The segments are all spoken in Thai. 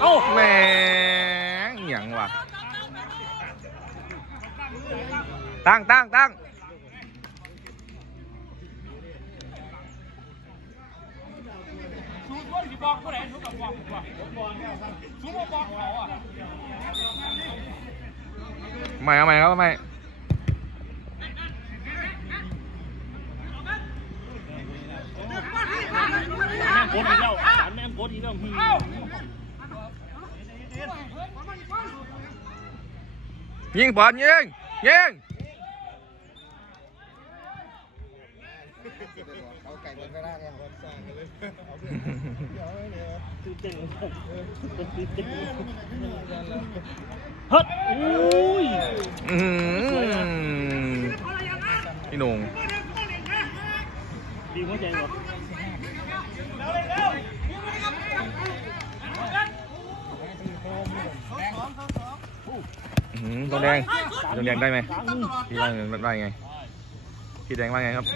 เอ้าแหมงอหย่างวะตั้งตั้งตั้งชูต้นสิบอกผู้ใดชูกับบอกบอกชูบอกบอกเขาอะไม่เอาไม่ครับไม่ แม่ง โคตรอีกแล้วสารแม่งโคตรอีกแล้วหืมยิงบอลยิงยิงเอาไก่บนกระด้างเนี่ยครับสร้างกันเลยตื่นเต้นเลยตื่นเต้นเฮ้ยโอ้ยอื้อหือพี่หนุ่งดีหัวใจหมดอื้ อหือตัวแดงตัวแดงได้ไหมพี่ว่าไงได้ไง พี่แดงว่าไงครับ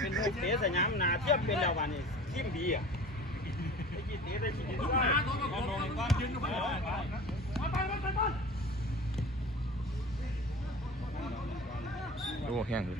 เป็นลูกเตะสยามนาเทียบเป็นดาววันนี่ ทีมดีอะไอ้กี่เตะได้กี่เตะก้อนลงก้อนยืนอยู่ไปไปไปไปดูแห้งเลย